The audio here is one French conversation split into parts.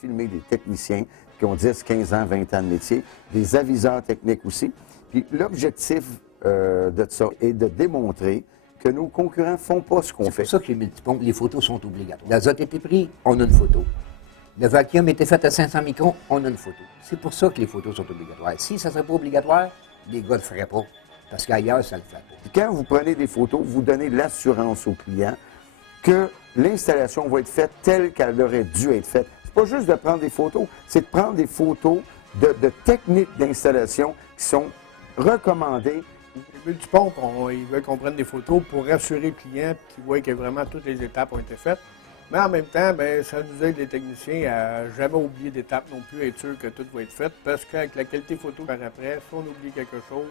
Filmer des techniciens qui ont 10, 15 ans, 20 ans de métier, des aviseurs techniques aussi. Puis l'objectif de ça est de démontrer que nos concurrents ne font pas ce qu'on fait. C'est pour ça que les multipompes, les photos sont obligatoires. L'azote a été pris, on a une photo. Le vacuum a été fait à 500 microns, on a une photo. C'est pour ça que les photos sont obligatoires. Si ça ne serait pas obligatoire, les gars ne le feraient pas. Parce qu'ailleurs, ça ne le fait pas. Puis quand vous prenez des photos, vous donnez l'assurance au client que l'installation va être faite telle qu'elle aurait dû être faite. C'est pas juste de prendre des photos, c'est de prendre des photos de techniques d'installation qui sont recommandées. Les multipompes, ils veulent qu'on prenne des photos pour rassurer le client qu'il voit que vraiment toutes les étapes ont été faites. Mais en même temps, bien, ça nous aide les techniciens à jamais oublier d'étapes non plus, être sûr que tout va être fait. Parce qu'avec la qualité photo par après, si on oublie quelque chose,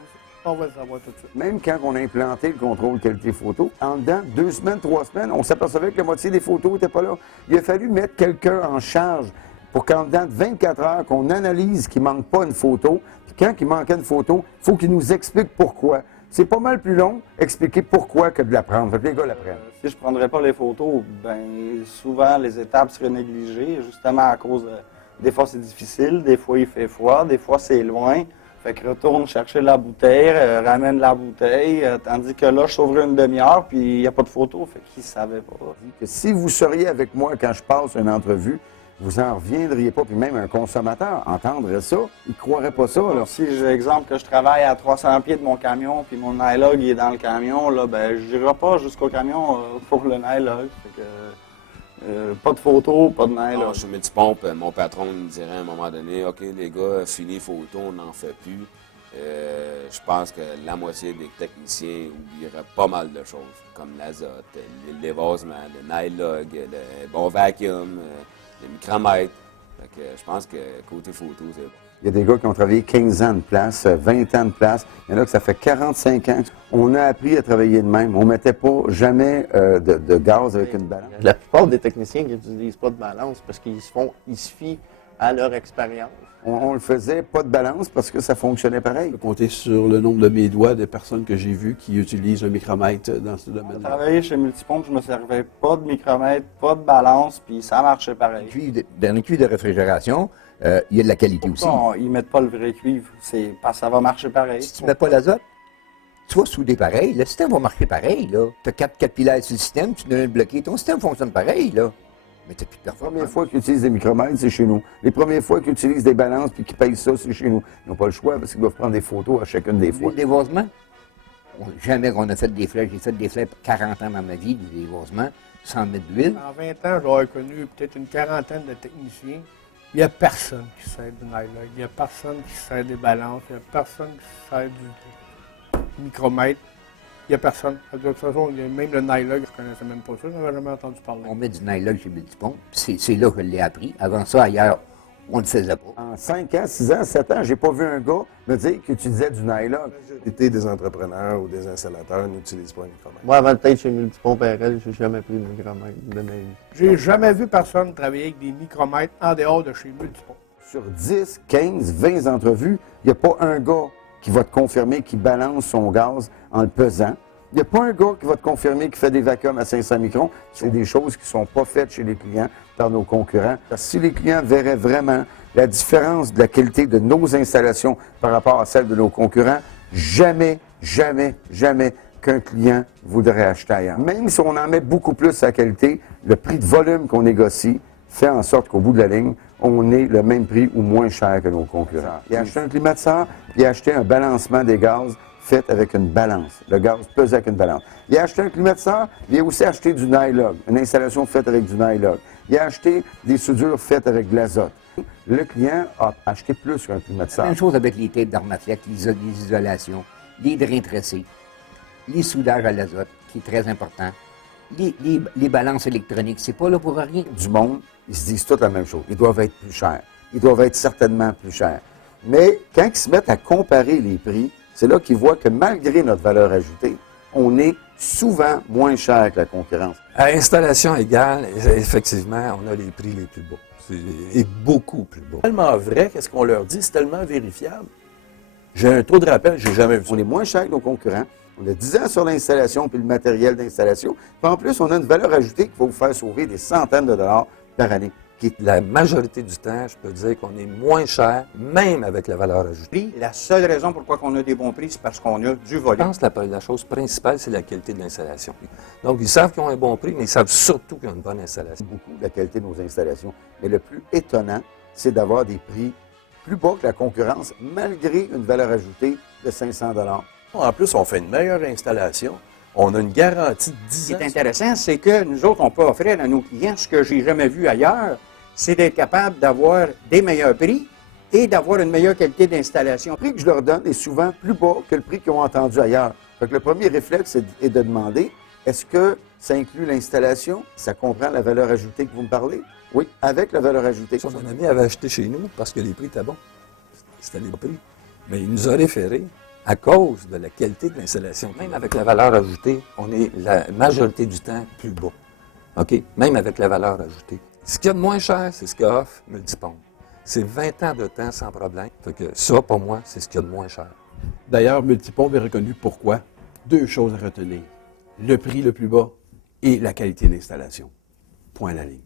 on va le savoir tout de suite. Même quand on a implanté le contrôle qualité photo, en dedans, 2 semaines, 3 semaines, on s'apercevait que la moitié des photos n'étaient pas là. Il a fallu mettre quelqu'un en charge pour qu'en dedans de 24 heures, qu'on analyse qu'il ne manque pas une photo. Puis quand il manquait une photo, il faut qu'il nous explique pourquoi. C'est pas mal plus long expliquer pourquoi que de la prendre. Fait que les gars la prennent. Si je ne prendrais pas les photos, bien souvent les étapes seraient négligées, justement à cause de... Des fois c'est difficile, des fois il fait froid, des fois c'est loin. Fait que retourne chercher la bouteille, ramène la bouteille, tandis que là je sauverai une demi-heure puis il n'y a pas de photo, fait qu'il ne savait pas. Que si vous seriez avec moi quand je passe une entrevue, vous n'en reviendriez pas, puis même un consommateur entendrait ça, il ne croirait pas ça. Là. Si j'ai l'exemple que je travaille à 300 pieds de mon camion, puis mon nylog est dans le camion, là, ben je n'irai pas jusqu'au camion pour le nylog. Fait que, pas de photo, pas de nylog. Non, je suis multipompe, mon patron me dirait à un moment donné, OK les gars, fini photo, on n'en fait plus. Je pense que la moitié des techniciens oublieraient pas mal de choses, comme l'azote, le dévasement, le nylog, le bon vacuum, le micromètre. Fait que je pense que côté photo, c'est bon. Il y a des gars qui ont travaillé 15 ans de place, 20 ans de place. Il y en a que ça fait 45 ans. On a appris à travailler de même. On ne mettait pas jamais de gaz avec une balance. La plupart des techniciens qui n'utilisent pas de balance parce qu'ils se fient à leur expérience. On le faisait pas de balance parce que ça fonctionnait pareil. Je peux compter sur le nombre de mes doigts des personnes que j'ai vues qui utilisent un micromètre dans ce domaine-là. J'ai travaillé chez Multipompe, je me servais pas de micromètre, pas de balance, puis ça marchait pareil. Dans les cuivres de réfrigération, il y a de la qualité aussi. Non, ils mettent pas le vrai cuivre, parce que ça va marcher pareil. Si tu ne mets pas l'azote, tu vas souder pareil. Le système va marcher pareil. Tu as 4 capillaires sur le système, tu dois le bloquer. Ton système fonctionne pareil. Là. Mais tu n'as plus de La performance. première fois qu'ils utilisent des micromètres, c'est chez nous. Les premières fois qu'ils utilisent des balances puis qu'ils payent ça, c'est chez nous. Ils n'ont pas le choix parce qu'ils doivent prendre des photos à chacune des fois. Le dévasement, jamais qu'on a fait des flèches. J'ai fait des flèches 40 ans dans ma vie, des dévasements, sans mettre d'huile. En 20 ans, j'aurais connu peut-être une quarantaine de techniciens. Il n'y a personne qui sert du nylog, il n'y a personne qui sert des balances, il n'y a personne qui sert du micromètre. Il n'y a personne. De toute façon, même le nylog, je ne connaissais même pas ça, je n'avais jamais entendu parler. On met du nylog chez Multipompe, c'est là que je l'ai appris. Avant ça, ailleurs, on ne le faisait pas. En 5 ans, 6 ans, 7 ans, j'ai pas vu un gars me dire qu'il utilisait du nylog. Des entrepreneurs ou des installateurs n'utilisent pas un micromètre. Moi, avant peut-être chez Multipompe RL, je n'ai jamais pris de micromètre de ma vie. J'ai jamais vu personne travailler avec des micromètres en dehors de chez Multipompe. Sur 10, 15, 20 entrevues, il n'y a pas un gars qui va te confirmer qu'il balance son gaz en le pesant. Il n'y a pas un gars qui va te confirmer qu'il fait des vacuums à 500 microns. C'est des choses qui ne sont pas faites chez les clients par nos concurrents. Parce que si les clients verraient vraiment la différence de la qualité de nos installations par rapport à celle de nos concurrents, jamais, jamais, jamais qu'un client voudrait acheter ailleurs. Même si on en met beaucoup plus à la qualité, le prix de volume qu'on négocie fait en sorte qu'au bout de la ligne, on ait le même prix ou moins cher que nos concurrents. Il a acheté un climatiseur, il a acheté un balancement des gaz fait avec une balance. Le gaz pesé avec une balance. Il a acheté un climatiseur, il a aussi acheté du nylog, une installation faite avec du nylog. Il a acheté des soudures faites avec de l'azote. Le client a acheté plus qu'un climatiseur. Même chose avec les tapes d'Armaflex, les isolations, les drains tressés, les soudages à l'azote, qui est très important. Les balances électroniques, c'est pas là pour rien. Du monde, ils se disent toutes la même chose. Ils doivent être plus chers. Ils doivent être certainement plus chers. Mais quand ils se mettent à comparer les prix, c'est là qu'ils voient que malgré notre valeur ajoutée, on est souvent moins cher que la concurrence. À installation égale, effectivement, on a les prix les plus bas. Et beaucoup plus bas. C'est tellement vrai, qu'est-ce qu'on leur dit, c'est tellement vérifiable. J'ai un taux de rappel, j'ai jamais vu ça. On est moins cher que nos concurrents. On a 10 ans sur l'installation puis le matériel d'installation. Puis en plus, on a une valeur ajoutée qui va vous faire sauver des centaines de dollars par année. qui, la majorité du temps, je peux dire qu'on est moins cher, même avec la valeur ajoutée. Prix, la seule raison pourquoi on a des bons prix, c'est parce qu'on a du Je volume. pense que la chose principale, c'est la qualité de l'installation. Donc, ils savent qu'ils ont un bon prix, mais ils savent surtout qu'ils ont une bonne installation. Beaucoup de la qualité de nos installations. Mais le plus étonnant, c'est d'avoir des prix plus bas que la concurrence, malgré une valeur ajoutée de 500 $. En plus, on fait une meilleure installation. On a une garantie de 10 Ce qui ans. est intéressant, c'est que nous autres, on peut offrir à nos clients ce que j'ai jamais vu ailleurs, c'est d'être capable d'avoir des meilleurs prix et d'avoir une meilleure qualité d'installation. Le prix que je leur donne est souvent plus bas que le prix qu'ils ont entendu ailleurs. Fait que le premier réflexe est de demander, est-ce que ça inclut l'installation? Ça comprend la valeur ajoutée que vous me parlez? Oui, avec la valeur ajoutée. Son ami avait acheté chez nous parce que les prix étaient bons. C'était les bons prix. Mais il nous a référé à cause de la qualité de l'installation. Même avec la valeur ajoutée, on est la majorité du temps plus bas. OK? Même avec la valeur ajoutée. Ce qu'il y a de moins cher, c'est ce qu'offre Multipompe. C'est 20 ans de temps sans problème. Fait que ça, pour moi, c'est ce qu'il y a de moins cher. D'ailleurs, Multipompe est reconnu pourquoi? 2 choses à retenir. Le prix le plus bas et la qualité d'installation. Point à la ligne.